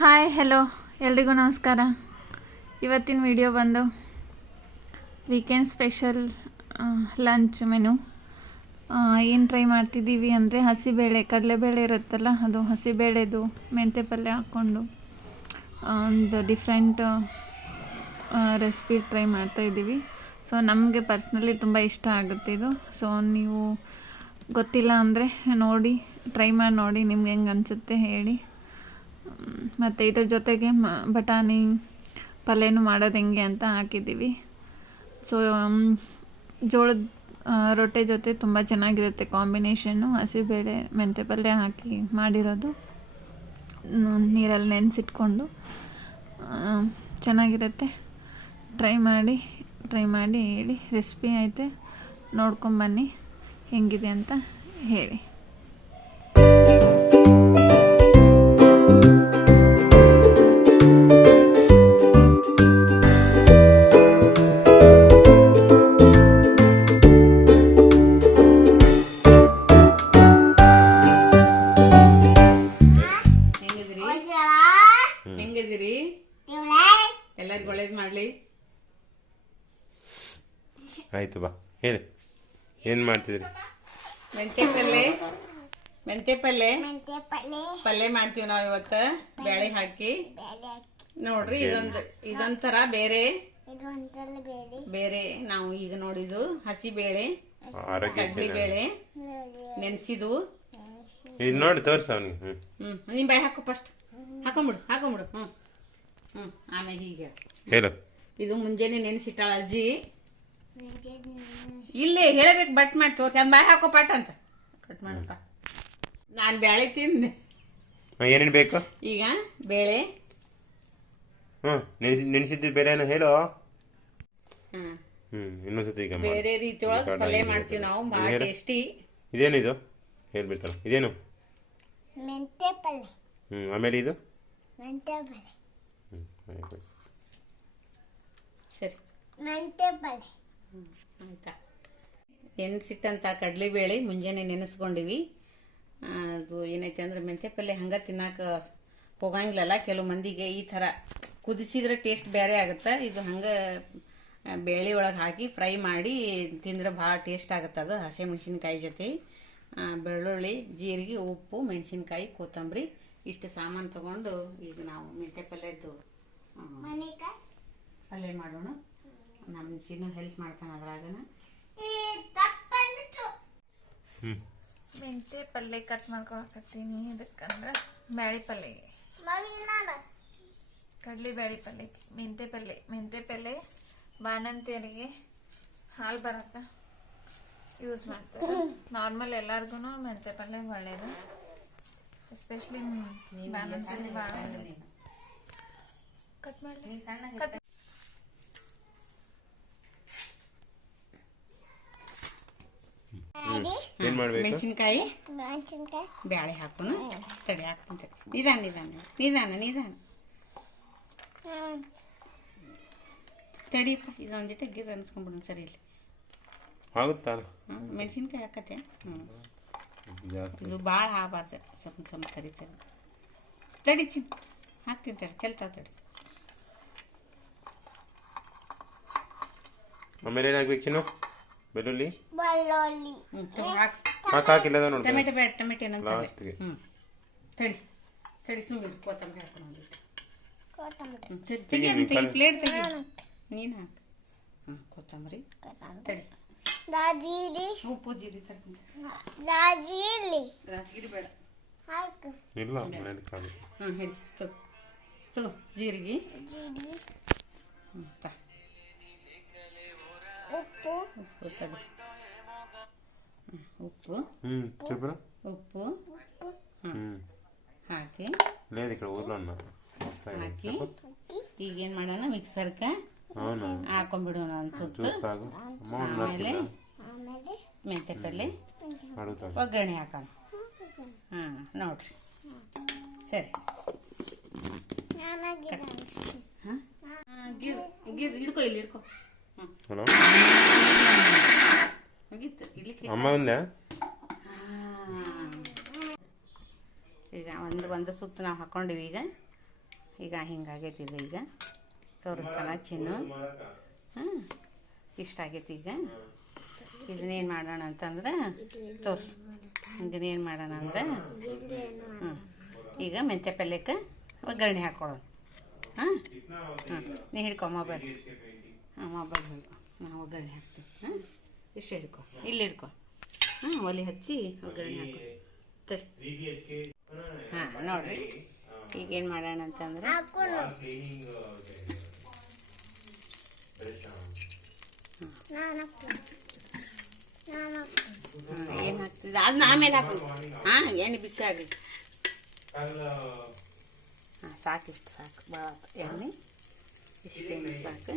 Hi hello ಎಲ್ರಿಗೂ ನಮಸ್ಕಾರ. ಇವತ್ತಿನ ವಿಡಿಯೋ ಬಂದು ವೀಕೆಂಡ್ ಸ್ಪೆಷಲ್ ಲಂಚ್ ಮೆನು. ಏನು ಟ್ರೈ ಮಾಡ್ತಿದ್ದೀವಿ ಅಂದರೆ ಹಸಿಬೇಳೆ, ಕಡಲೆಬೇಳೆ ಇರುತ್ತಲ್ಲ, ಅದು ಹಸಿಬೇಳೆದು ಮೆಂತ್ಯ ಪಲ್ಯ ಹಾಕ್ಕೊಂಡು ಒಂದು ಡಿಫ್ರೆಂಟ್ ರೆಸಿಪಿ ಟ್ರೈ ಮಾಡ್ತಾಯಿದ್ದೀವಿ. ಸೊ ನಮಗೆ ಪರ್ಸ್ನಲಿ ತುಂಬ ಇಷ್ಟ ಆಗುತ್ತೆ ಇದು. ಸೊ ನೀವು ಗೊತ್ತಿಲ್ಲ ಅಂದರೆ ನೋಡಿ, ಟ್ರೈ ಮಾಡಿ ನೋಡಿ, ನಿಮ್ಗೆ ಹೆಂಗೆ ಅನಿಸುತ್ತೆ ಹೇಳಿ. ಮತ್ತು ಇದ್ರ ಜೊತೆಗೆ ಬಟಾಣಿ ಪಲ್ಯನೂ ಮಾಡೋದು ಹೆಂಗೆ ಅಂತ ಹಾಕಿದ್ದೀವಿ. ಸೊ ಜೋಳದ ರೊಟ್ಟೆ ಜೊತೆ ತುಂಬ ಚೆನ್ನಾಗಿರುತ್ತೆ ಕಾಂಬಿನೇಷನ್ನು. ಹಸಿಬೇಳೆ ಮೆಂತ್ಯ ಪಲ್ಯ ಹಾಕಿ ಮಾಡಿರೋದು, ನೀರಲ್ಲಿ ನೆನೆಸಿಟ್ಕೊಂಡು ಚೆನ್ನಾಗಿರುತ್ತೆ. ಟ್ರೈ ಮಾಡಿ ಹೇಳಿ. ರೆಸಿಪಿ ಐತೆ, ನೋಡ್ಕೊಂಬನ್ನಿ ಹೆಂಗಿದೆ ಅಂತ ಹೇಳಿ. ಹೆಂಗಿದ್ದೀರಿ? ಎಲ್ಲರಿಗೂ ಒಳ್ಳೇದು ಮಾಡಲಿ. ಆಯ್ತು ಬಾ ಹೇಳಿ, ಏನು ಮಾಡ್ತಿದ್ರಿ? ಮೆಂತ್ಯ ಪಲ್ಯ ಮಾಡ್ತೀವಿ ನಾವು ಇವತ್ತು. ಬೇಳೆ ಹಾಕಿ ನೋಡ್ರಿ, ಇದೊಂಥರ ಬೇರೆ ನಾವು ಈಗ ನೋಡಿದ್ದು ಹಸಿ ಬೇಳೆ, ಕಡ್ಲಿ ಬೇಳೆ ನೆನ್ಸಿದು. ಇದು ನೋಡಿ ತೋರ್ಸ ಅವ್ನಿಗೆ. ನಿಮ್ ಬಾಯಿ ಹಾಕೋ, ಫಸ್ಟ್ ಹಾಕೊಂಬಿಡು. ಆಮೇಲೆ ಹೀಗೆ ಹೇಳು. ಇದು ಮುಂಜಾನೆ ನೆನೆಸಿಟ್ಟಾಳ ಅಜ್ಜಿ. ಇಲ್ಲೇ ಹೇಳಬೇಕು, ಬಟ್ ಮಾಡಿ ತೋರ್ಸಿ. ಬಾಯಿ ಹಾಕೋ ಪಟ್ ಅಂತ ಕಟ್ ಮಾಡಪ್ಪ. ನಾನು ಬೇಳೆ ತಿಂದೆ. ಏನೇನು ಬೇಕು ಈಗ? ಬೇಳೆ, ನೆನೆಸಿದ್ದು ಬೇರೆನ ಹೇಳು. ಇನ್ನೊಂದ್ಸತಿ ಈಗ ಬೇರೆ ರೀತಿ ಒಳಗೆ ಪಲ್ಯ ಮಾಡ್ತೀವಿ ನಾವು, ಭಾಳ ಟೇಸ್ಟಿ. ಇದೇನಿದು ಹೇಳ್ಬೇಕಲ್ಲ, ಇದೇನು? ಮೆಂತ್ಯ ಪಲ್ಯ. ಆಮೇಲೆ ಇದು ಮೆಂತ್ಯ ಪಲ್ಯ. ಸರಿ, ಮೆಂತ್ಯ ಪಲ್ಯ ಆಯ್ತಾ. ನೆನೆಸಿಟ್ಟಂಥ ಕಡಲೆಬೇಳೆ ಮುಂಜಾನೆ ನೆನೆಸ್ಕೊಂಡಿವಿ. ಅದು ಏನೈತೆ ಅಂದ್ರೆ ಮೆಂತ್ಯ ಪಲ್ಯ ಹಂಗೆ ತಿನ್ನಕ್ಕೆ ಹೋಗಂಗಿಲ್ಲಲ್ಲ ಕೆಲವು ಮಂದಿಗೆ. ಈ ಥರ ಕುದಿಸಿದ್ರೆ ಟೇಸ್ಟ್ ಬೇರೆ ಆಗುತ್ತೆ. ಇದು ಹಂಗೆ ಬೇಳೆ ಒಳಗೆ ಹಾಕಿ ಫ್ರೈ ಮಾಡಿ ತಿಂದ್ರೆ ಭಾಳ ಟೇಸ್ಟ್ ಆಗುತ್ತೆ. ಅದು ಹಸಿ ಮೆಣಸಿನ್ಕಾಯಿ ಜೊತೆ ಬೆಳ್ಳುಳ್ಳಿ, ಜೀರಿಗೆ, ಉಪ್ಪು, ಮೆಣಸಿನ್ಕಾಯಿ, ಕೊತ್ತಂಬರಿ ಇಷ್ಟು ಸಾಮಾನು ತಗೊಂಡು ಈಗ ನಾವು ಮೆಂತ್ಯ ಪಲ್ಯದ್ದು ಪಲ್ಯ ಮಾಡೋಣ. ನಮ್ಮ ಚಿನ್ನು ಹೆಲ್ಪ್ ಮಾಡ್ತಾನೆ ಅದ್ರಾಗನ. ಮೆಂತ್ಯ ಪಲ್ಯ ಕಟ್ ಮಾಡ್ಕೊಳಕತ್ತೀನಿ. ಇದಕ್ಕಂದ್ರೆ ಬ್ಯಾಳಿ ಪಲ್ಯಗೆ, ಕಡ್ಲಿ ಬ್ಯಾಳಿ ಪಲ್ಯಕ್ಕೆ ಮೆಂತ್ಯ ಪಲ್ಯ ಬಾಣಂತಿಯರಿಗೆ ಹಾಲು ಬರಕ್ಕೆ ಯೂಸ್ ಮಾಡ್ತಾರೆ. ನಾರ್ಮಲ್ ಎಲ್ಲರಿಗೂ ಮೆಂತ್ಯ ಪಲ್ಯ ಒಳ್ಳೆಯದು, ಎಸ್ಪೆಷಲಿ ಬಾಣಂತಿಯರಿಗೆ ಭಾಳ. ಕಟ್ ಮಾಡಲಿ, ಕಟ್. ಏನ್ ಮಾಡ್ಬೇಕು? ಮೆಣಸಿನ್ಕಾಯಿ ಬ್ಯಾಳೆ ಹಾಕೋಣ. ತಡಿ ಹಾಕ್ತೀನಿ. ನಿಧಾನ ತಡಿಪ್ಪ. ಇದೊಂದಿಟ್ಟು ಗಿರ್ ಅನ್ಸ್ಕೊಂಡ್ಬಿಡೋಣ. ಸರಿ, ಇಲ್ಲಿ ಆಗುತ್ತಾ? ಮೆಣಸಿನ್ಕಾಯಿ ಹಾಕತ್ತೆ. ಇದು ಭಾಳ ಆಗಬಾರ್ದು, ಸ್ವಲ್ಪ ತರಿತಾರೆ. ತಡಿ ಚಿನ್, ಹಾಕ್ತೀನಿ ತಡಿ. ಚಲ್ತಾ ತಡಿ. ಆಮೇಲೆ ಏನಾಗ್ಬೇಕು ಚಿನ್ನು? ಬೆಳ್ಳುಳ್ಳಿ ಹಾಕಿಲ್ಲ. ಟೊಮೆಟೊ ಬೇಡ, ಟೊಮೆಟೊ ಏನಂತ. ತಡಿ ಸುಮ್ಮನೆ ಕೊತ್ತಂಬರಿ ಹಾಕೊಂಡು ಸರಿ ತೆಗಿ. ಪ್ಲೇಟ್ ತೆಗಿ, ನೀನು ಹಾಕು. ಕೊತ್ತಂಬರಿ ತಡಿ. ಉಪ್ಪು, ಜೀರಿಗೆ ತರ್ತೀನಿ. ರಾಜಗಿರಿ ಬೇಡ. ಇಲ್ಲ ಹೇಳಿ. ತಗೋ ಜೀರಿಗೆ, ಉಪ್ಪು ತಡಿ. ಉಪ್ಪು ಹಾಕಿ ಹಾಕಿ ಈಗ ಏನು ಮಾಡೋಣ, ಮಿಕ್ಸರ್ಗೆ ಹಾಕೊಂಡ್ಬಿಡೋಣ ಅನ್ಸುತ್ತೆ. ಆಮೇಲೆ ಮೆಂತ್ಯ ಪಲ್ಯ ಒಗ್ಗರಣೆ ಹಾಕೋಣ. ನೋಡ್ರಿ. ಸರಿ, ಹಿಡ್ಕೊ, ಇಲ್ಲಿ ಹಿಡ್ಕೊ. ಮುಗೀತು. ಈಗ ಒಂದು ಸುತ್ತು ನಾವು ಹಾಕೊಂಡಿವಿ. ಈಗ ಈಗ ಹಿಂಗಾಗೈತಿ ಇದು. ಈಗ ತೋರಿಸ್ತಾನ ಚಿನ್ನು. ಹಾಂ, ಇಷ್ಟ ಆಗೈತಿ. ಈಗ ಇದನ್ನೇನು ಮಾಡೋಣ ಅಂತಂದ್ರೆ ತೋರಿಸು. ಇದನ್ನೇನು ಮಾಡೋಣ ಅಂದ್ರೆ ಈಗ ಮೆಂತ್ಯ ಪಲ್ಯಕ್ಕೆ ಒಗ್ಗರಣೆ ಹಾಕ್ಕೊಳ್ಳೋಣ. ಹಾಂ ಹಾಂ, ನೀ ಹಿಡ್ಕೊ ಮೊಬೈಲ್. ಹಾಂ, ಮೊಬೈಲ್ ಹಿಡ್ಕೊ, ನಾ ಒಗ್ಗರಣೆ ಹಾಕ್ತೀನಿ. ಹಾಂ, ಇಷ್ಟು ಹಿಡ್ಕೊ, ಇಲ್ಲಿ ಹಿಡ್ಕೊ. ಹಾಂ, ಒಲೆ ಹಚ್ಚಿ ಒಗ್ಗರಣೆ ಹಾಕೋ. ಹಾಂ, ನೋಡಿರಿ ಈಗೇನು ಮಾಡೋಣ ಅಂತಂದ್ರೆ ಏನು ಹಾಕ್ತಿದ್ದೆ ಅದನ್ನ ಆಮೇಲೆ ಹಾಕೋದು. ಹಾಂ, ಎಣ್ಣೆ ಬಿಸಿ ಆಗಲಿ. ಹಾಂ, ಸಾಕಿಷ್ಟು ಸಾಕು, ಭಾಳ ಎಣ್ಣೆ ಇಷ್ಟು ಎಣ್ಣೆ ಸಾಕು.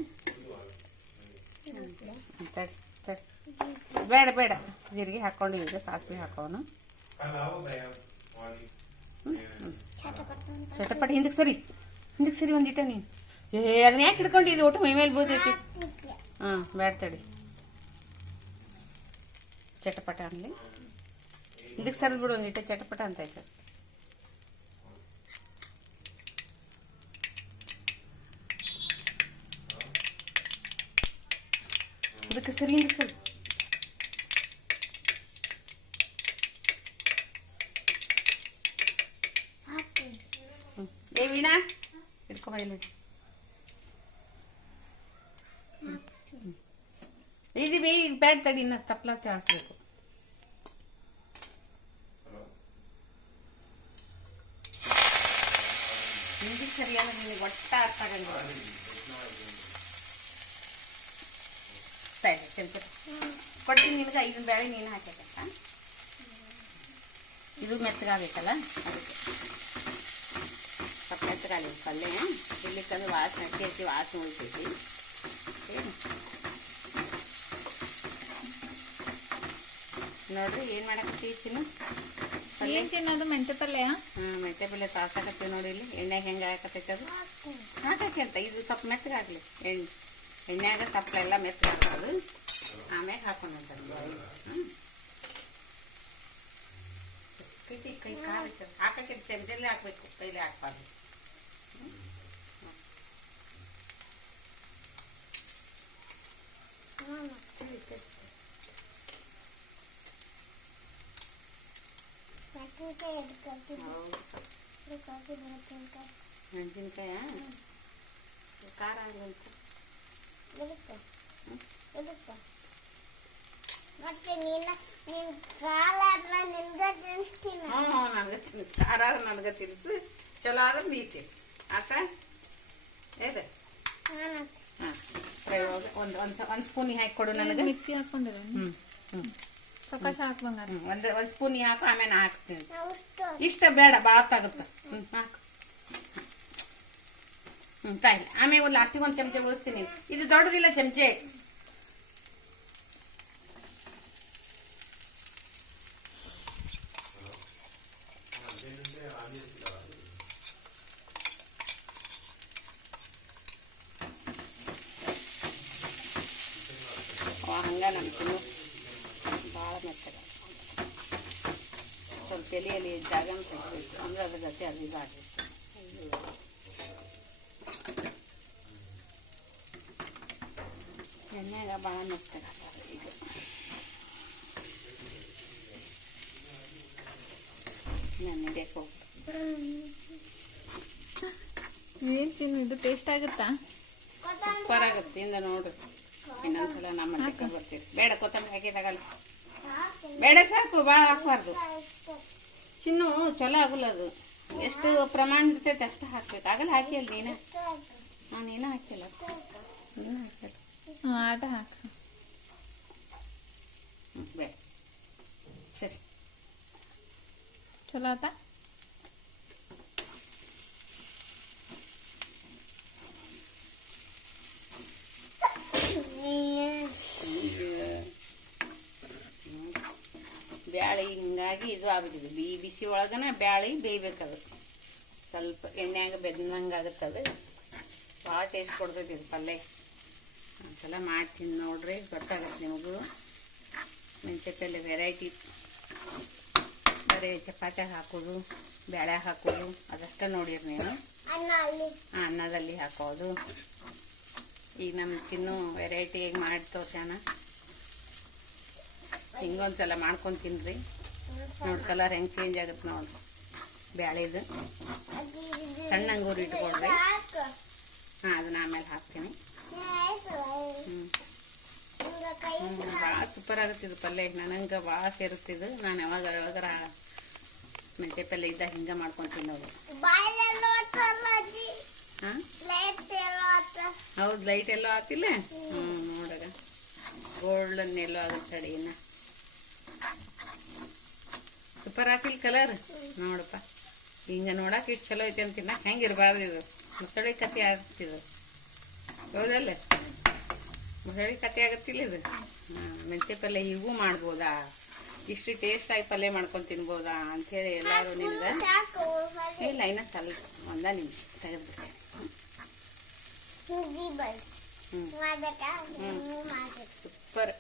ತಡಿ ತಡಿ, ಬೇಡ ಬೇಡ, ಜೀರಿಗೆ ಹಾಕ್ಕೊಂಡು ಈಗ ಸಾಸಿವೆ ಹಾಕೋನು. ಚಟಪಟ ಹಿಂದಕ್ಕೆ ಸರಿ ಒಂದಿಟ ನೀನು. ಅದನ್ನ ಯಾಕೆ ಹಿಡ್ಕೊಂಡಿದ್ದು? ಒಟ್ಟು ಮೈ ಮೇಲೆ ಬೀಳ್ತೈತಿ. ಹಾಂ, ಬೇಡ ತಡಿ, ಚಟಪಟ ಅನ್ನಲಿ. ಇದಕ್ಕೆ ಸರಿದು ಬಿಡು ಒಂದಿಟ, ಚಟಪಟ ಅಂತ ಆಯ್ತು. ಇದಕ್ಕೆ ಸರಿ, ಹಿಂದಕ್ಕೆ ಸರಿ. ಏ ವೀಣಾ, ಇಟ್ಕೊಂಬ ಇಲ್ಲಿ. ಇದೀವಿ ಈಗ ಬ್ಯಾಡ ತಡಿ, ಇನ್ನು ತಪ್ಪಲ ತಿಳ್ಸ್ಬೇಕು. ಹಿಂದಿ ಸರಿಯಲ್ಲ, ನಿನಗೆ ಒಟ್ಟ ಅರ್ಥ ಆಗಂಗಿಲ್ಲ. ಸರಿ, ಚಮಚ ಕೊಡ್ತೀನಿ ನಿನಗೆ. ಇದನ್ನ ಬೇಳೆ ನೀನು ಹಾಕಬೇಕಂತ. ಇದು ಮೆತ್ತಗಾಗಬೇಕಲ್ಲ, ಅದಕ್ಕೆ ಸ್ವಲ್ಪ ಮೆತ್ತಗಾಗಲಿ ಪಲ್ಯ. ಇರ್ಲಿಕ್ಕಂದ್ರೆ ವಾಸನೆ ಹಚ್ಚಿ ವಾಸನೆ ಉಳಿತೈತಿ. ನೋಡ್ರಿ ಏನು ಮಾಡಕತ್ತೀವಿ ಚಿನ್ನು? ಏನು ತಿನ್ನೋದು? ಮೆಂತ್ಯ ಪಲ್ಯ. ಹಾಂ, ಮೆಂತ್ಯ ಪಲ್ಯ ತಾಸಾಕತ್ತೀವಿ ನೋಡಿ. ಇಲ್ಲಿ ಎಣ್ಣೆಗೆ ಹೆಂಗೆ ಹಾಕತ್ತೈತೆ ಅದು ಹಾಕಕ್ಕೆ ಅಂತ. ಇದು ಸ್ವಲ್ಪ ಮೆತ್ತಗಾಗಲಿ, ಎಣ್ಣೆಯಾಗ ತಪ್ಪಲೆಲ್ಲ ಮೆತ್ತಗಾಗೋದು. ಆಮ್ಯಾಗ ಹಾಕೊಂಡಂತ ಕೈ ಕಾಲು ಹಾಕಕ್ಕೆ ಚಮಚಲ್ಲೇ ಹಾಕ್ಬೇಕು, ಕೈಲೇ ಹಾಕ್ಬಾರ್ದು. ಮೆಣಸಿನ್ಕಾಯ ಖಾರ ಅಂತ ಮತ್ತೆ ನೀನು ಖಾರ ಆದ್ರೆ ನಿನ್ಗೆ ತಿನ್ನಿಸ್ತೀನಿ. ಹ್ಞೂ, ನನಗೆ ತಿನ್ನಿಸ್. ಖಾರ ಆದ್ರೆ ನನಗೆ ತಿನ್ನಿಸು, ಚಲೋ ಆದ್ರೆ ನೀತಿ ಆತ. ಇದೆ. ಹಾಂ, ಒಂದು ಸ್ಪೂನಿ ಹಾಕಿ ಕೊಡು ನನಗೆ. ಮಿಕ್ಸಿ ಹಾಕೊಂಡಿರ? ಸ್ವಲ್ಪ ಸಾಕು ಬಂಗಾರ. ಒಂದು ಸ್ಪೂನಿ ಹಾಕು, ಆಮೇಲೆ ಹಾಕ್ತೀನಿ. ಇಷ್ಟ ಬೇಡ, ಬಾಳತ್ತಾಗುತ್ತೆ. ಹಾಕು. ತಾಯಿ, ಆಮೇಲೆ ಒಂದು ಲಾಸ್ಟಿಗೆ ಒಂದು ಚಮಚ ಉಳಿಸ್ತೀನಿ. ಇದು ದೊಡ್ಡದಿಲ್ಲ ಚಮಚೆ. ಹಂಗ ನಮ್ಗೆ ಭಾಳ ಮೆತ್ತಗ. ಸ್ವಲ್ಪ ಎಲೆಯಲ್ಲಿ ಜಾಗ ತೆಗಿಬೇಕು, ಅಂದ್ರೆ ಅದ್ರ ಜೊತೆ ಅದು ಇದಾಗಬೇಕು. ಎಣ್ಣೆಗ ಭಾಳ ಮೆತ್ತಗ ಈಗ. ನಾನು ಬೇಕು. ಏನು ತಿನ್ನು? ಇದು ಟೇಸ್ಟ್ ಆಗುತ್ತಾ? ಸೂಪರ್ ಆಗುತ್ತೆ. ಇಂದ ನೋಡ್ರಿ, ಇನ್ನೊಂದ್ಸಲ ನಮ್ಮ ಮನೆಗೆ ಬರ್ತೀವಿ. ಬೇಡ, ಕೊತ್ತಂಬರಿ ಹಾಕಿದಾಗಲ್ಲ. ಬೇಡ, ಸಾಕು, ಭಾಳ ಹಾಕ್ಬಾರ್ದು ಚಿನ್ನು, ಚಲೋ ಆಗಲ್ಲ ಅದು. ಎಷ್ಟು ಪ್ರಮಾಣ ಇರ್ತೈತೆ ಅಷ್ಟು ಹಾಕ್ಬೇಕು. ಆಗಲ್ಲ ಹಾಕಿಲ್ಲ ನೀನು? ಹಾಂ, ನೀನು ಹಾಕಿಲ್ಲ, ನೀನು ಹಾಕಿಲ್ಲ. ಹಾಂ, ಆಟ ಹಾಕು. ಬೇಡ, ಸರಿ. ಚಲೋ ಆತ. ಬ್ಯಾಳಿ ಹಿಂಗಾಗಿ ಇದು ಆಗ್ಬಿಟ್ಟಿದೆ. ಬಿಸಿ ಒಳಗನ ಬ್ಯಾಳಿ ಬೇಯ್ಬೇಕದು. ಸ್ವಲ್ಪ ಎಣ್ಣೆಯಾಗ ಬೆಂದಂಗೆ ಆಗುತ್ತೆ. ಅದು ಭಾಳ ಟೇಸ್ಟ್ ಕೊಡ್ತೈತಿ ಇದು ಪಲ್ಯ. ಒಂದ್ಸಲ ಮಾಡ್ತೀನಿ ನೋಡ್ರಿ, ಗೊತ್ತಾಗುತ್ತೆ ನಿಮಗೂ. ಮೆಂತ್ಯ ಪಲ್ಯ ವೆರೈಟಿ. ಬರೀ ಚಪಾತಿ ಹಾಕೋದು, ಬ್ಯಾಳೆ ಹಾಕೋದು ಅದಷ್ಟೇ ನೋಡಿರಿ ನೀವು. ಅನ್ನ ಅಲ್ಲಿ ಅನ್ನದಲ್ಲಿ ಹಾಕೋದು. ಈಗ ನಮ್ಮ ತಿನ್ನೋ ವೆರೈಟಿ ಹೇಗೆ ಮಾಡಿ ತೋರ್ಸೋಣ. ಹಿಂಗೊಂದ್ಸಲ ಮಾಡ್ಕೊಂಡು ತಿನ್ರಿ, ನೋಡಿ ಕಲರ್ ಹೆಂಗೆ ಚೇಂಜ್ ಆಗುತ್ತೆ ನೋಡಿ. ಬ್ಯಾಳಿದು ಸಣ್ಣ ಅಂಗೂರು ಇಟ್ಕೊಳ್ರಿ. ಸಾಕು. ಹಾಂ, ಅದನ್ನ ಆಮೇಲೆ ಹಾಕ್ತೀನಿ. ಆಯ್ತು. ಹಿಂಗ ಕೈ ಭಾಳ ಸೂಪರ್ ಆಗುತ್ತಿದ್ದು ಪಲ್ಯ. ನನಗೆ ಭಾಳ ಸೇರುತ್ತಿದ್ದು. ನಾನು ಯಾವಾಗಾರ ಮೆಂತ್ಯ ಪಲ್ಯ ಇದ್ದಾಗ ಹಿಂಗೆ ಮಾಡ್ಕೊಂಡು ತಿನ್ನೋದು. ಬಾಯಲ್ಲೆಲ್ಲ ಓದ್ತಲ್ಲ ಅಜ್ಜಿ. ಹಾಂ, ಲೈಟ್ ಎಲ್ಲ ಓದ್ತ. ಹೌದು, ಲೈಟ್ ಎಲ್ಲೋ ಆತಿಲ್ಲ. ನೋಡಗ ಗೋಲ್ಡನ್ ಎಲ್ಲೋ ಆಗುತ್ತೆ ತಡಿ. ಇನ್ನು ಸೂಪರ್ ಆತಿಲ್ಲ ಕಲರ್ ನೋಡಪ್ಪ. ಹಿಂಗೆ ನೋಡಕ್ಕೆ ಇಷ್ಟು ಚಲೋ ಐತೆ ಅಂತ ತಿನ್ನಕ್ಕೆ ಹೆಂಗೆ ಇರಬಾರ್ದು. ಇದು ಮುಸಳಿ ಕತೆ ಆಗ್ತಿದ್ದು, ಹೌದಲ್ಲ? ಮುಸಳಿ ಕತೆ ಆಗತ್ತಿಲ್ಲ ಇದು. ಮೆಂತ್ಯ ಪಲ್ಯ ಹೀಗೂ ಮಾಡ್ಬೋದಾ, ಇಷ್ಟು ಟೇಸ್ಟಾಗಿ ಪಲ್ಯ ಮಾಡ್ಕೊಂಡು ತಿನ್ಬೋದಾ ಅಂಥೇಳಿ ಎಲ್ಲರೂ ನಿಮ್ಗೆ. ಸಾಕು ಹೊಲಿ. ಇಲ್ಲ, ಇನ್ನೂ ಸ್ವಲ್ಪ ಒಂದ ನಿಮಿಷ ತೆಗೆದ್ಬಿಟ್ಟೆ. ಹಿಂದಿ ಬಲ್ ಮಾಡ್ಬೇಕಾ? ಮಾಡ್ಬೇಕು. ಸೂಪರ್.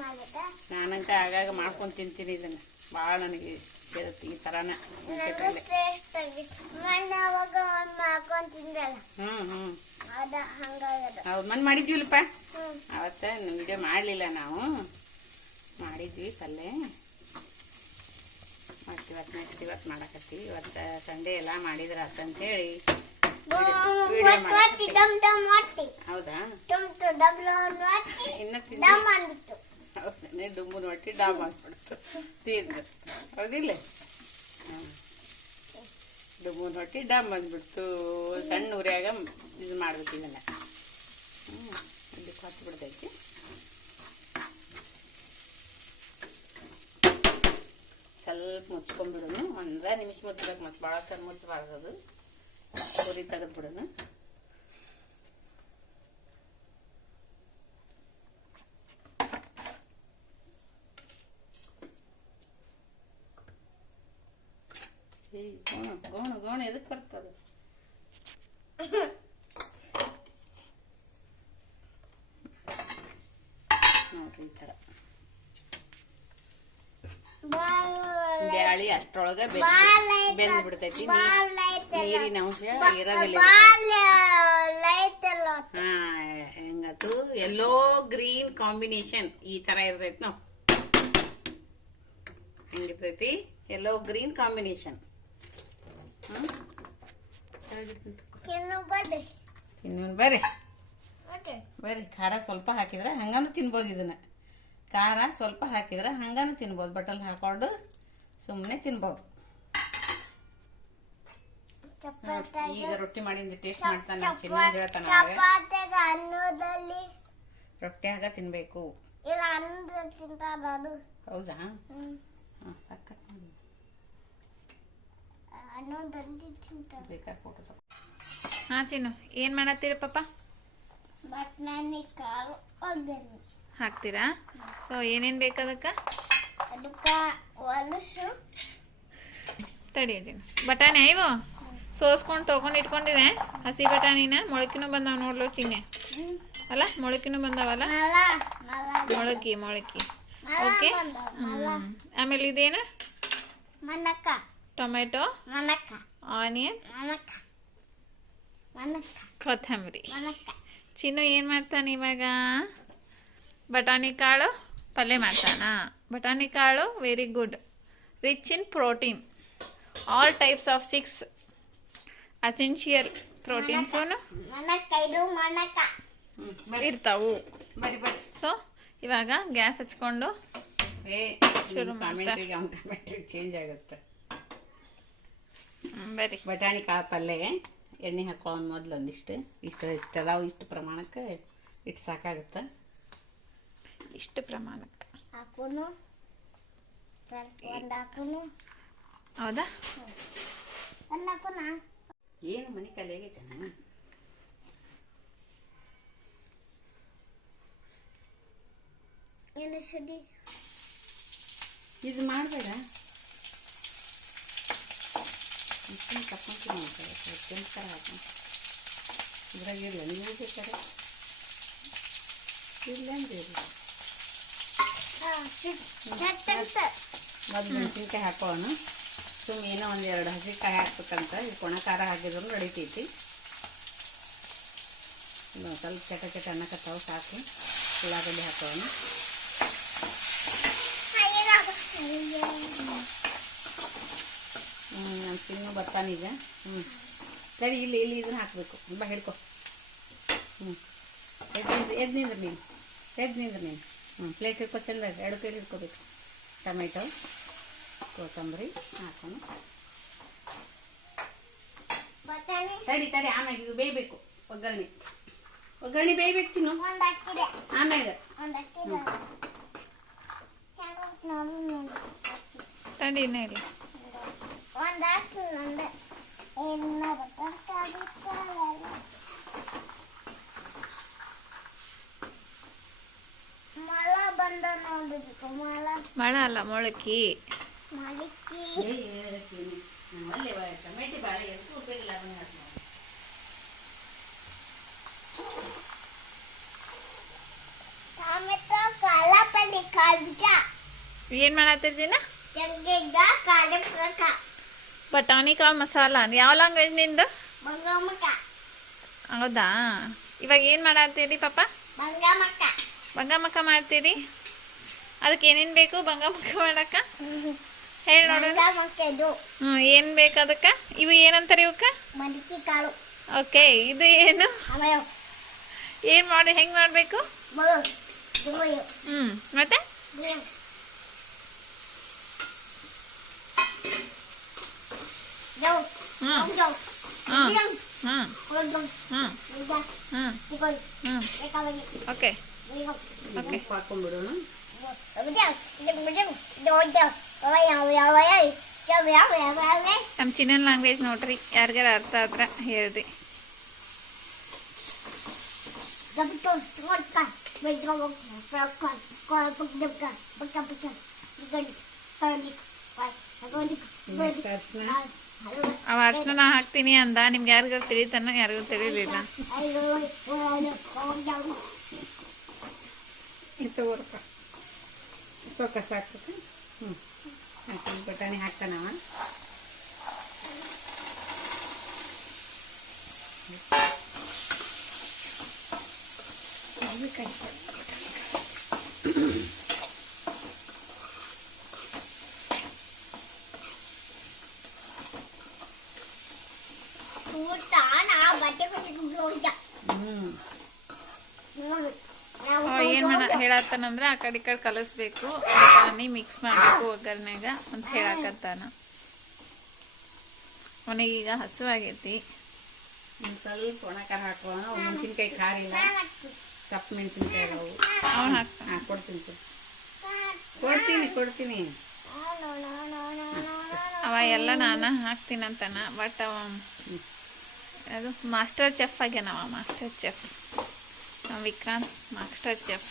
ಮಾಡ್ಬೇಕಾ? ನಾನಂತ ಆಗಾಗ ಮಾಡ್ಕೊಂಡು ತಿಂತೀನಿ ಇದನ್ನು. ಭಾಳ ನನಗೆ ಸೇರುತ್ತೆ ಈ ಥರನ ಮೆಂತ್ಯ ನನಗೂ ಪಲ್ಯ. ಟೇಸ್ಟ್ ಆಗಿ ಮೊನ್ನೆ ಅವಾಗ ಒಂದು ಮಾಡ್ಕೊಂಡು ತಿಂದಲ್ಲ, ಹ್ಞೂ ಅದ ಹಂಗಾಗದ. ಹೌದು, ಮನ್ ಮಾಡಿದ್ವಿಲ್ಪ. ಹ್ಞೂ. ಅವತ್ತ ವಿಡಿಯೋ ಮಾಡಲಿಲ್ಲ, ನಾವು ಮಾಡಿದ್ವಿ ಪಲ್ಯ. ಮತ್ತು ಇವತ್ತು ನೆಕ್ಸ್ಟ್ ಇವತ್ತು ಮಾಡಕತ್ತೀವಿ. ಇವತ್ತು ಸಂಡೇ ಎಲ್ಲ ಮಾಡಿದ್ರೆ ಅಂತಂತೇಳಿ ವಿಡಿಯೋ ಒತ್ತಿ ಡಮ್ ಡಮ್ ಒತ್ತಿ ಹೌದಾ? ಟಮ್ ಟು ಡಬ್ಲು ಒತ್ತಿ ಇನ್ನು ಡಮ್ ಅಂದ್ಬಿಟ್ಟು. ಹೌದಾ? ಡುಂಬು ನೋಟಿ ಡಾಬ್ ಮಾಡ್ಬಿಡ್ತು ತಿಂದು, ಹೌದಿಲ್ಲ? ಹಾಂ, ಡುಂಬು ನೋಟಿ ಡಾಬ್ ಬಂದ್ಬಿಡ್ತು. ಸಣ್ಣ ಉರಿಯಾಗ ಇದು ಮಾಡ್ಬೇಕು ಇದನ್ನ. ಇದಕ್ಕೆ ಹೊತ್ತು ಬಿಡ್ತೈತಿ. ಸ್ವಲ್ಪ ಮುಚ್ಕೊಂಡ್ಬಿಡೋನು. ಒಂದೇ ನಿಮಿಷ ಮುಚ್ಚಬೇಕು, ಮತ್ತು ಭಾಳ ಸಲ ಮುಚ್ಚಬಾರ್ದು. ಉರಿ ತೆಗೆದ್ಬಿಡೋನು. ಗೋಣ ಎದಕ್ಕೆ ಬರ್ತದೆ? ನೋಡ್ರಿ ಈ ಥರ ಬ್ಯಾಳಿ ಅಷ್ಟರೊಳಗೆ ಬೆಂದು ಬಿಡ್ತೈತಿ. ನೀರಿನ ಅಂಶ ಇರೋದಿಲ್ಲ. ಹಾ, ಹೆಂಗತ್ತು ಎಲ್ಲೋ ಗ್ರೀನ್ ಕಾಂಬಿನೇಷನ್ ಈ ತರ ಇರ್ತೈತಿ. ನಾವು ಹೆಂಗಿರ್ತೈತಿ? ಎಲ್ಲೋ ಗ್ರೀನ್ ಕಾಂಬಿನೇಷನ್. ಇನ್ನೊಂದು ಬರ್ರಿ ಬರ್ರಿ. ಖಾರ ಸ್ವಲ್ಪ ಹಾಕಿದ್ರೆ ಹಂಗಾನು ತಿನ್ಬೋದು. ಇದನ್ನ ಖಾರ ಸ್ವಲ್ಪ ಹಾಕಿದ್ರೆ ಹಂಗಾನು ತಿನ್ಬೋದು. ಬಟಲ್ ಹಾಕೊಂಡು ಸುಮ್ಮನೆ ತಿನ್ಬೋದು. ಈಗ ರೊಟ್ಟಿ ಮಾಡಿಂದ ಟೇಸ್ಟ್ ಮಾಡ್ತಾನೆ ಚೆನ್ನಾಗಿ ಹೇಳ್ತಾನೆ. ಅನ್ನದಲ್ಲಿ ರೊಟ್ಟಿಯಾಗ ತಿನ್ಬೇಕು. ಇಲ್ಲ ಅನ್ನದಲ್ಲಿ ತಿಂತಾನ ಅದು. ಹೌದಾ? ಸಕ್ಕತ್ ಮಾಡಿ ಅನ್ನದಲ್ಲಿ ತಿಂತಾನ. ಬೇಕಾದ ಫೋಟೋ ತಗೋ. ಹಾಂ ಚಿನ್ನು, ಏನು ಮಾಡತ್ತೀರಿ ಪಾಪ? ಬಟಾಣಿ ಕಾಳು ಒಗ್ಗರಣೆ ಹಾಕ್ತೀರಾ? ಸೊ ಏನೇನು ಬೇಕದಕ್ಕೆ? ಅದಕ್ಕೆ ಹೊಲಸು ತಡಿ ಚಿನ್ನು. ಬಟಾಣಿ ಇವು ಸೋಸ್ಕೊಂಡು ತೊಳ್ಕೊಂಡು ಇಟ್ಕೊಂಡಿರೆ. ಹಸಿ ಬಟಾಣಿನ ಮೊಳಕಿನೂ ಬಂದಾವ ನೋಡ್ಲು ಚಿನ್ನೆ. ಅಲ್ಲ, ಮೊಳಕಿನೂ ಬಂದಾವಲ್ಲ? ಮೊಳಕಿ ಓಕೆ. ಆಮೇಲೆ ಇದೇನು? ಮನಕ ಟೊಮೆಟೊ, ಮನಕ ಆನಿಯನ್, ಮನಕ ಮನಕ ಕೊತ್ತಂಬರಿ. ಮನಕ. ಚಿನ್ನು ಏನು ಮಾಡ್ತಾನೆ ಇವಾಗ? ಬಟಾಣಿ ಕಾಳು ಪಲ್ಯ ಮಾಡ್ತಾನ. ಬಟಾಣಿ ಕಾಳು very good, rich in protein. All types of 6 essential proteins ಮನಕ ಇದು ಮನಕ ಇರ್ತಾವು. ಬರ್ರಿ ಬರ್ರಿ. ಸೊ ಇವಾಗ ಗ್ಯಾಸ್ ಹಚ್ಕೊಂಡು ಶುರು ಕಾಮೆಂಟ್ರಿಗೆ ಚೇಂಜ್ ಆಗುತ್ತೆ. ಬರ್ರಿ. ಬಟಾಣಿ ಕಾಳು ಪಲ್ಯ ಎಣ್ಣೆ ಹಾಕೊಳ್ಳೋದು ಮೊದಲು ಒಂದಿಷ್ಟು. ಇಷ್ಟು ಅದಾವು. ಇಷ್ಟು ಪ್ರಮಾಣಕ್ಕೆ ಇಟ್ಟು ಸಾಕಾಗುತ್ತೆ. ಇಷ್ಟು ಪ್ರಮಾಣಕ್ಕೆ ಹಾಕೋನು ಒಂದು ಹಾಕೋನು. ಹೌದಾ? ಒಂದು ಹಾಕೋಣ. ಏನು ಮನೆ ಕಲೆ ಆಗೈತೆ ನಾನು ಏನು ಸಡಿ ಇದು ಮಾಡಬೇಡ. ತಪ್ಕೊಂತೀನಿ ಕೆಂಪು ಹಾಕಿ ಇದ್ರಾಗಿರಲ್ಲ. ನೀವು ಬೇಕಾರೆ ಇಲ್ಲ ಅಂದಿರಿ. ಮೊದಲು ಮೆಣಸಿನ್ಕಾಯಿ ಹಾಕೋಣ. ಸುಮ್ಮ ಏನೋ ಒಂದೆರಡು ಹಸಿಕಾಯಿ ಹಾಕ್ಬೇಕಂತ ಈ ಒಣ ಖಾರ ಹಾಕಿದ್ರು ನಡಿತೈತಿ. ಸ್ವಲ್ಪ ಚಟ ಚಟ ಅನ್ನಕತ್ತಾವ, ಸಾಕು. ಉಳ್ಳಾಗಡ್ಡಿ ಹಾಕೋಣ. ನಾನು ತಿನ್ನು ಬರ್ತಾನೆ ಈಗ. ಸರಿ, ಇಲ್ಲಿ ಇದನ್ನ ಹಾಕಬೇಕು. ಬಾ ಹಿಡ್ಕೊ. ಎದ್ದು ನಿಂದ್ರೆ ನೀನು. ಪ್ಲೇಟ್ ಹಿಡ್ಕೊ ಚಂದಾಗ. 2 ಕೈ ಹಿಡ್ಕೋಬೇಕು. ಟೊಮೆಟೊ, ಕೊತ್ತಂಬರಿ ಹಾಕೋಣ. ತಡಿ ಆಮ್ಯಾಗ ಇದು ಬೇಯಬೇಕು. ಒಗ್ಗರಣೆ ಬೇಯಬೇಕು ಚಿನ್ನು. ಆಮ್ಯಾಗ ತಡಿನೇ ಇಲ್ಲ. ಮಳ ಅಲ್ಲ, ಮೊಳಕಿ. ಟೊಮೆಟೊ ಬಾಳೆ ಎಂತೂ ಉಪಯೋಗ ಇಲ್ಲ. ಏನ್ ಮಾಡತ್ತಿದ್ದೀನ? ಬಟಾಣಿ ಕಾಳು ಮಸಾಲ. ಯಾವ ಲ್ಯಾಂಗ್ವೇಜ್ ನಿಂದು? ಹೌದಾ? ಇವಾಗ ಏನ್ ಮಾಡತ್ತೀರಿ ಪಾಪ? ಬಂಗಾಮಕ್ಕ ಮಾಡ್ತೀರಿ? ಅದಕ್ಕೆ ಏನೇನು ಬೇಕು ಬಂಗಾಮಕ್ಕ ಮಾಡಕ್ಕ? ಹೇಳಿ ನೋಡೋಣ. ಏನ್ ಬೇಕು ಅದಕ್ಕೆ? ಇವು ಏನಂತಾರೆ ಇವಕ್ಕ? ಓಕೆ. ಇದು ಏನು? ಏನ್ ಮಾಡಿ ಹೆಂಗ್ ಮಾಡ್ಬೇಕು? ಮತ್ತೆ ಓಕೆ ಓಕೆ. ಹಾಕೊಂಡ್ಬಿಡೋಣ. ನಮ್ಮ ಚಿನ್ನನ್ ಲ್ಯಾಂಗ್ವೇಜ್ ನೋಡ್ರಿ, ಯಾರಿಗಾರ ಅರ್ಥ ಆದ್ರ ಹೇಳ್ರಿ. ಅವ ಅರ್ಶನ ನಾ ಹಾಕ್ತೀನಿ ಅಂದ. ನಿಮ್ಗೆ ಯಾರಿಗಾರು ತಿಳಿತಾನ? ಯಾರಿಗೂ ತಿಳಿಲಿಲ್ಲ. ತಗೋರಪ್ಪ, ಸೊಕ್ಕ ಸಾಕ್ಬೇಕು. ಹಾಕಿ ಬಟಾಣಿ ಹಾಕ್ತಾನವ. ಏನ್ ಹೇಳತ್ತಾನಂದ್ರ ಆ ಕಡೆ ಈ ಕಡೆ ಕಲಸ್ಬೇಕು, ಬಟಾಣಿ ಮಿಕ್ಸ್ ಮಾಡ್ಬೇಕು ಒಗ್ಗರ್ನ್ಯಾಗ ಅಂತ ಹೇಳಕತ್ತಾನ. ಅವನಿಗೀಗ ಹಸುವಾಗೈತಿ. ಸ್ವಲ್ಪ ಒಣ ಖಾರ ಹಾಕೋಣ. ಮೆಣಸಿನ್ಕಾಯಿ ಖಾರ ಇಲ್ಲ, ಕಪ್ಪು ಮೆಣಸಿನ್ಕಾಯಿ ಅವು. ಅವನು ಹಾಕ್ತಾನ. ಕೊಡ್ತೀನಿ. ಅವ ಎಲ್ಲ ನಾನು ಹಾಕ್ತೀನಂತಾನ. ಬಟ್ ಅವ ಅದು ಮಾಸ್ಟರ್ ಚೆಫ್ ಆಗ್ಯಾನವ. Master chef Vikrant master chef.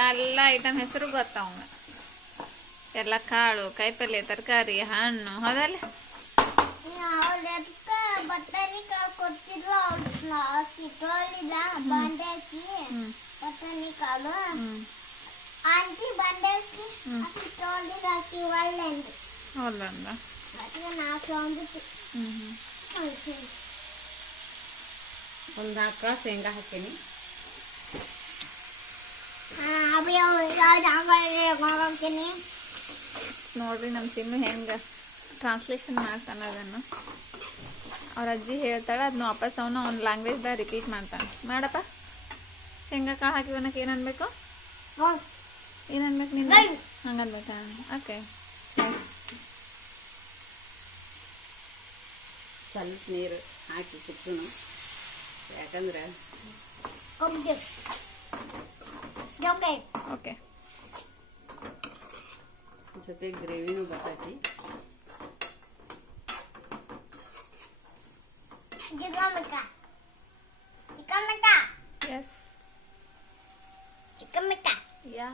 ಎಲ್ಲ ಐಟಮ್ ಹೆಸರು ಗೊತ್ತವಂಗ. ಎಲ್ಲ ಕಾಳು, ಕಾಯಿಪಲ್ಯ, ತರಕಾರಿ, ಹಣ್ಣು. ಹೌದಲ್ಲ? ಹೌದಂದ. ಒಂದು 4 ಕಾಳು ಶೇಂಗಾ ಹಾಕೀನಿ. ನೋಡ್ರಿ ನಮ್ಮ ಚಿನ್ನು ಹೆಂಗೆ ಟ್ರಾನ್ಸ್ಲೇಷನ್ ಮಾಡ್ತಾನೆ ಅದನ್ನು. ಅವ್ರ ಅಜ್ಜಿ ಹೇಳ್ತಾಳೆ, ಅದನ್ನ ವಾಪಸ್ ಅವನು ಒಂದು ಲ್ಯಾಂಗ್ವೇಜ್ದಾಗ ರಿಪೀಟ್ ಮಾಡ್ತಾನೆ. ಮಾಡಪ್ಪ, ಶೇಂಗಾ ಕಾಳು ಹಾಕಿವನಕ್ಕೆ ಏನು ಅನ್ಬೇಕು? ಏನು ಅನ್ಬೇಕು ನೀನು? ಹಂಗನ್ಬೇಕಾ? ಓಕೆ. ಸ್ವಲ್ಪ ನೀರು ಹಾಕಿ ಕುಚ್ಚುನು, ಯಾಕಂದ್ರೆ ಓಕೆ. ಜೊತೆ ಗ್ರೇವಿನೂ ಬರ್ತೈತಿ. ಎಸ್. ಯಾ,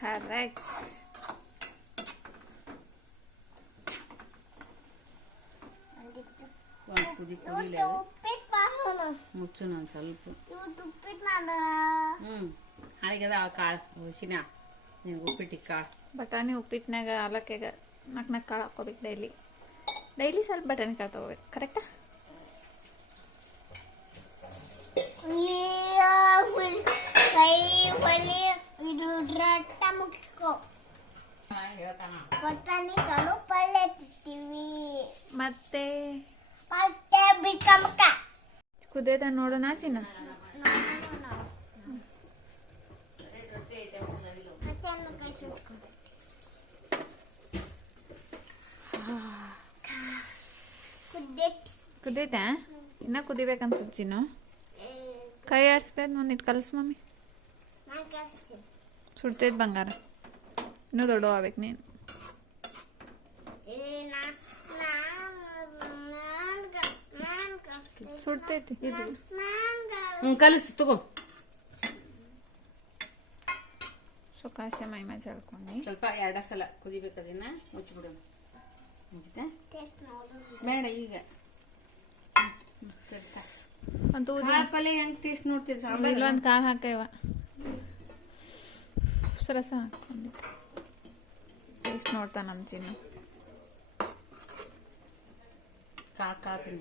ಕರೆಕ್ಟ್. ಒಂದು ಕುದಿ ಕುದಿಲಿ, ಮುಚ್ಚು ನಾನು ಸ್ವಲ್ಪ. ಹಾಳಿಗದ ಕಾಳು ಹುಸಿನ ನಿನ್ಗೆ ಉಪ್ಪಿಟ್ಟಿಗೆ ಕಾಳು. ಬಟಾಣಿ ಉಪ್ಪಿಟ್ಟಿನಾಗ ಹಾಲಕ್ಕಾಗ ನಾಲ್ಕು ಕಾಳು ಹಾಕ್ಕೋಬೇಕು ಡೈಲಿ ಸ್ವಲ್ಪ ಬಟಾಣಿಕಾಳು ತೊಗೋಬೇಕು ಕರೆಕ್ಟಾ? ಕೈ ಬಳಿ ಇದು ರಟ್ಟ ಮುಗಿಸ್ಕೊ. ಬಟಾಣಿಕಾಳು ಪಲ್ಯ ತಿಂತೀವಿ. ಮತ್ತೆ ಬಿಕ್ಕಮಕ್ಕ ಕುದ್ದೇದ ನೋಡೋಣ ಚಿನ್ನ. ಕುದ್ದೈತಾ? ಇನ್ನ ಕುದಿಬೇಕಂತ ಚಿನ್ನು. ಕೈ ಆಡಿಸ್ಬೇಕು ಒಂದಿಟ್ಟು ಕಲಸು ಮಮ್ಮಿ. ಸುಡ್ತೈತೆ ಬಂಗಾರ. ಇನ್ನೂ ದೊಡ್ಡ ಆಗ್ಬೇಕು ನೀನು. ಸುಡ್ತೈತಿ ಕಲಿಸಿ ತಗೋ. ಸುಖಾಸೆ ಮೈ ಮಜ ಹೇಳ್ಕೊಂಡು ಸ್ವಲ್ಪ 2 ಸಲ ಕುದಿಬೇಕು, ಅದನ್ನ ಮುಚ್ಚಿಬಿಡೋಣ. ಮುಗಿತಾ? ಬೇಡ ಈಗ. ಅಂತೂ ಪಲ್ಯ ಹೆಂಗ್ ಟೇಸ್ಟ್ ನೋಡ್ತೀವಿ. ಇಲ್ಲೊಂದು ಕಾಳು ಹಾಕೈವ ರಸ ಹಾಕೊಂಡು ಟೇಸ್ಟ್ ನೋಡ್ತಾ ನಮ್ಮ ಚಿನ್ನು. ಕಾಳು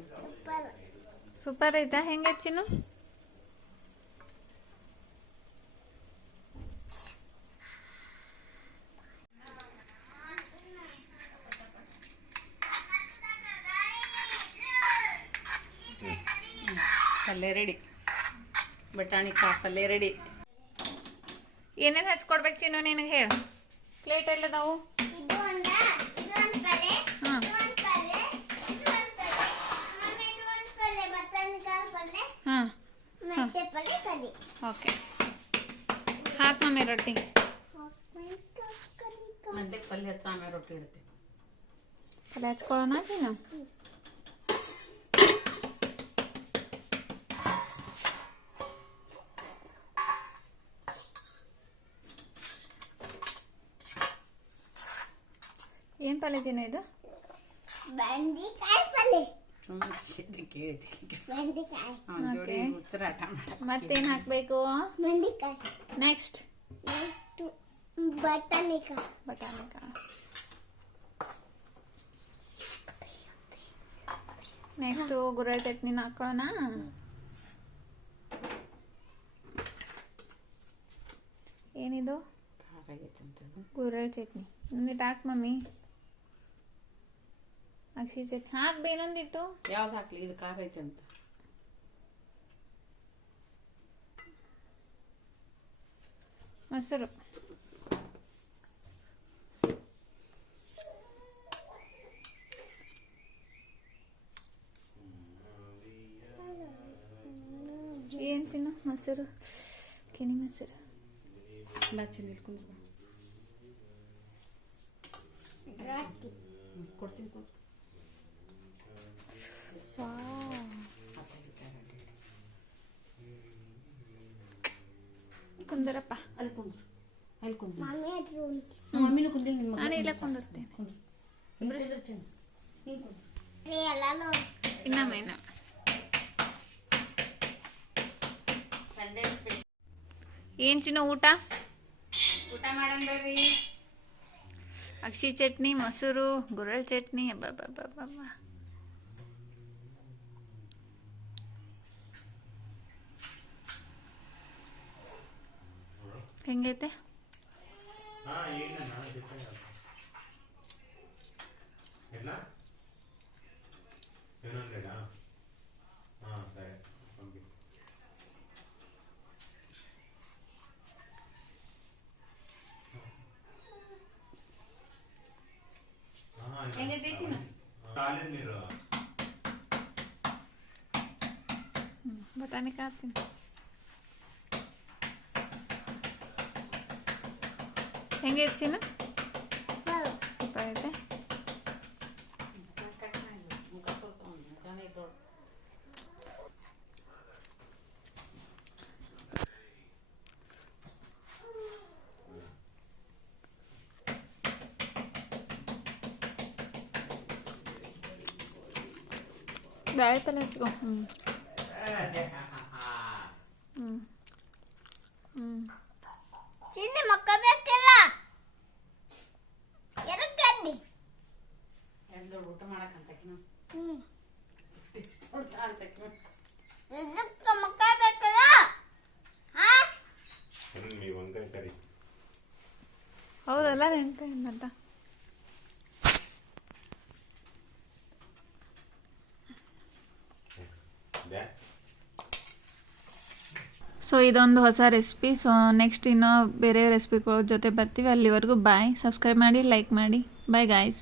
ಸೂಪರ್ ಐತಾ? ಹೆಂಗೆ ಚಿನ್ನು? ಪಲ್ಯ ರೆಡಿ. ಬಟಾಣಿಕಾಳು ಪಲ್ಯ ರೆಡಿ. ಏನೇನು ಹಚ್ಕೊಡ್ಬೇಕು ಚಿನ್ನು ನಿನಗೆ ಹೇಳು. ಪ್ಲೇಟ್ ಎಲ್ಲದಾವು? ಹಾಂ ಓಕೆ. ಹಾಕ್ ಮಮ್ಮಿ ರೊಟ್ಟಿ. ಮೆಂತ್ಯಕ್ಕೆ ಪಲ್ಯ ಹಚ್ಚ, ಆಮೇಲೆ ರೊಟ್ಟಿ ಇಡ್ತೀವಿ. ಪಲ್ಯ ಹಚ್ಕೊಳ್ಳೋಣ ಚಿನ್ನು? ಏನು ಪಲ್ಯ ಚಿನ್ನು ಇದು? ಬೆಂಡೆಕಾಯಿ ಪಲ್ಯ. ಮತ್ತೇನು ಹಾಕಬೇಕು? ಬೆಂಡೆಕಾಯಿ. ನೆಕ್ಸ್ಟ್ ಬಟಾಣಿಕಾಯಿ. ನೆಕ್ಸ್ಟು ಗುರೆಳ್ ಚಟ್ನಿನ ಹಾಕೊಳ್ಳೋಣ. ಏನಿದು? ಗುರೆಳ್ ಚಟ್ನಿ. ಒಂದಿಟ್ಟು ಹಾಕ್ ಮಮ್ಮಿ. ಅಕ್ಷಿ ಚಟ್ನಿ ಹಾಕ್ಬೇ. ಇನ್ನೊಂದಿಟ್ಟು ಯಾವ್ದು ಹಾಕ್ಲಿ? ಇದು ಖಾರ ಐತೆ ಅಂತ. ಮೊಸರು. ಏನು ಚಿನ್ನು? ಮೊಸರು, ಕೆನೆ ಮೊಸರು. ಬಾಚಿನ ಇಟ್ಕೊಂಡು ಕೊಡ್ತೀನಿ. ಕುಂದರಪ್ಪ. ಅಲ್ಲಿ ಕುಂದ್ರು. ಮಮ್ಮಿ ಮಮ್ಮಿನೂ ಕುಂದಿಲ್ಲ. ನಿಮ್ಮ ನಾನು ಇಲ್ಲ ಕುಂದಿರ್ತೇನೆ. ಇನ್ನೊಮ್ಮೆ ಏನು ಚಿನ್ನು ಊಟ ಮಾಡಂದ್ರಿ? ಅಕ್ಷಿ ಚಟ್ನಿ, ಮೊಸರು, ಗುರೆಳ್ ಚಟ್ನಿ. ಅಬ್ಬಬ್ಬಬ್ಬಬ್ಬ. ಹೆಂಗೈತೆ? ಬಟಾಣಿಕಾಯಿ ಹಾಕ್ತೀನಿ. ಹೆಂಗೆ ಚಿನ್ನ? ಸೂಪರ್ ಐತೆ. ಬ್ಯಾಳೆ ತಲೆ ಹಚ್ಕೊ. ಚಿನ್ನಿ ಮಕ್ಕಬೇಕಿಲ್ಲ. ಎರಗಡ್ಡಿ ಇದಕ್ಕೆ ಮಕ್ಕ ಬೇಕಲ್ಲ ಹಾ ಈ ವಂಕಾಯಿ ಕರಿ ಹೌದಲ್ಲ ನೆನ್ಪೇನಂತ. ಸೊ ಇದೊಂದು ಹೊಸ ರೆಸಿಪಿ. ಸೊ ನೆಕ್ಸ್ಟ್ ಇನ್ನೂ ಬೇರೆ ರೆಸಿಪಿಗಳ ಜೊತೆ ಬರ್ತೀವಿ. ಅಲ್ಲಿವರೆಗೂ ಬಾಯ್. ಸಬ್ಸ್ಕ್ರೈಬ್ ಮಾಡಿ, ಲೈಕ್ ಮಾಡಿ. Bye guys.